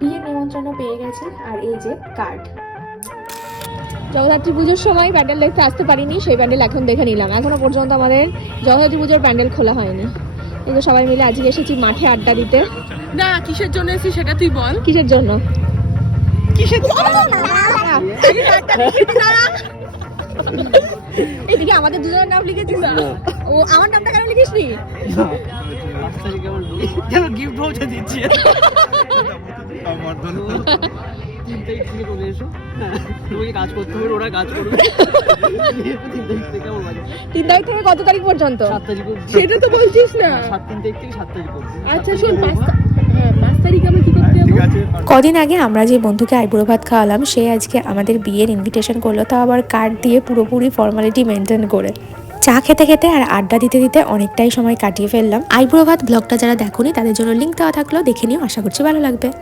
বিয়ের নিমন্ত্রণও পেয়ে গেছি আর এই যে কার্ড জগদ্ধাত্রী পুজোর সময় প্যান্ডেল দেখতে আসতে পারিনি সেই প্যান্ডেল এখন দেখে নিলাম। এখনও পর্যন্ত আমাদের জগদ্ধাত্রী পুজোর প্যান্ডেল খোলা হয়নি। এই যে সবাই মিলে আজকে এসেছি মাঠে আড্ডা দিতে। না কিসের জন্য এসেছি সেটা তুই বল। কিসের জন্য? কিসের এদিকে আমাদের দুজনের নাম লিখেছিস ও আমার নামটা কেন লিখিস নি। যেন গিফট পৌঁছে দিচ্ছি তিন তারিখ থেকে কত তারিখ পর্যন্ত। সেটা তো বলছিস না। সাত তিন তারিখ থেকে সাত তারিখ আচ্ছা শোন পাঁচ তা- হ্যাঁ তারিখে কি করতে কদিন আগে আমরা যে বন্ধুকে আইবুড়ো ভাত খাওয়ালাম সে আজকে আমাদের বিয়ের ইনভিটেশন করল তাও আবার কার্ড দিয়ে পুরোপুরি ফর্মালিটি মেনটেন করে। চা খেতে খেতে আর আড্ডা দিতে দিতে অনেকটাই সময় কাটিয়ে ফেললাম। আইবুড়ো ভাত ব্লগটা যারা দেখোনি তাদের জন্য লিঙ্ক দেওয়া থাকল দেখে নিও আশা করছি ভালো লাগবে।